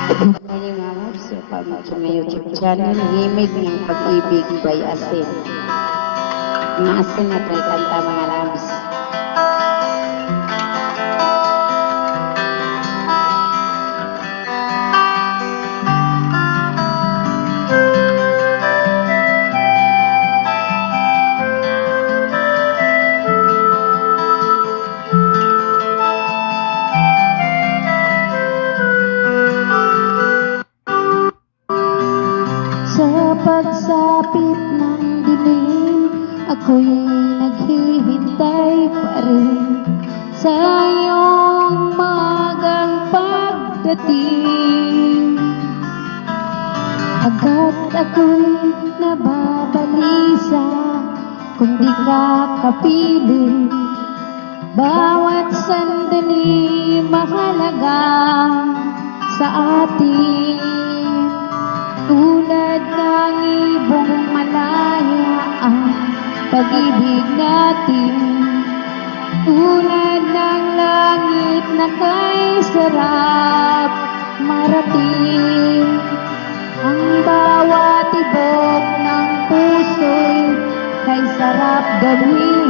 Ngayon nga mo, so pabot sa may YouTube channel, Himig ng Pag-ibig by Asin. Maasin na tayo kanta mga labs. Pagsapit ng dilim, ako'y naghihintay pa rin sa iyong magang pagdating. Agad ako'y nababalisa kung di ka kapiling. Bawat sandali mahalaga sa atin. Pag-ibig natin. Tulad ng langit na kay sarap marating. Ang bawat tibok ng puso'y kay sarap gawin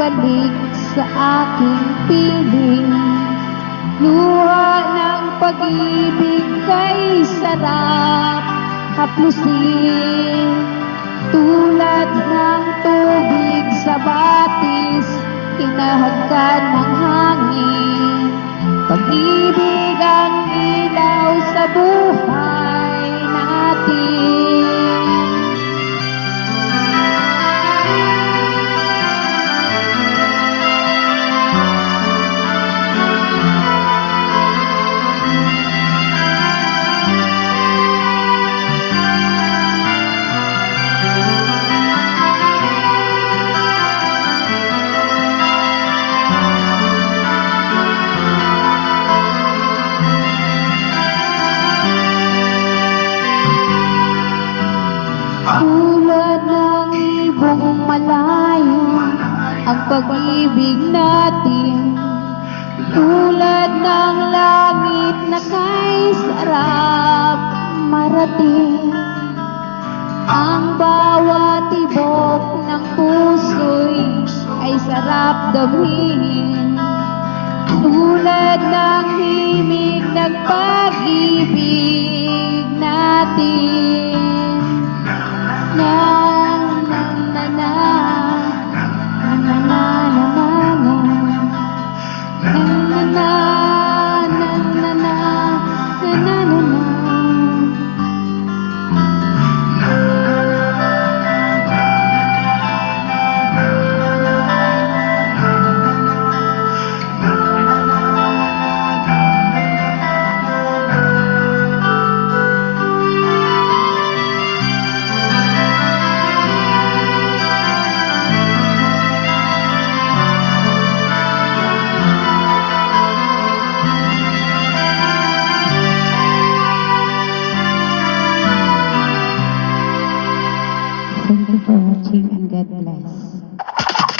Nagbalik sa aking piling Luha ng pag-ibig kay sarap haplusin Tulad ng tubig sarap damhin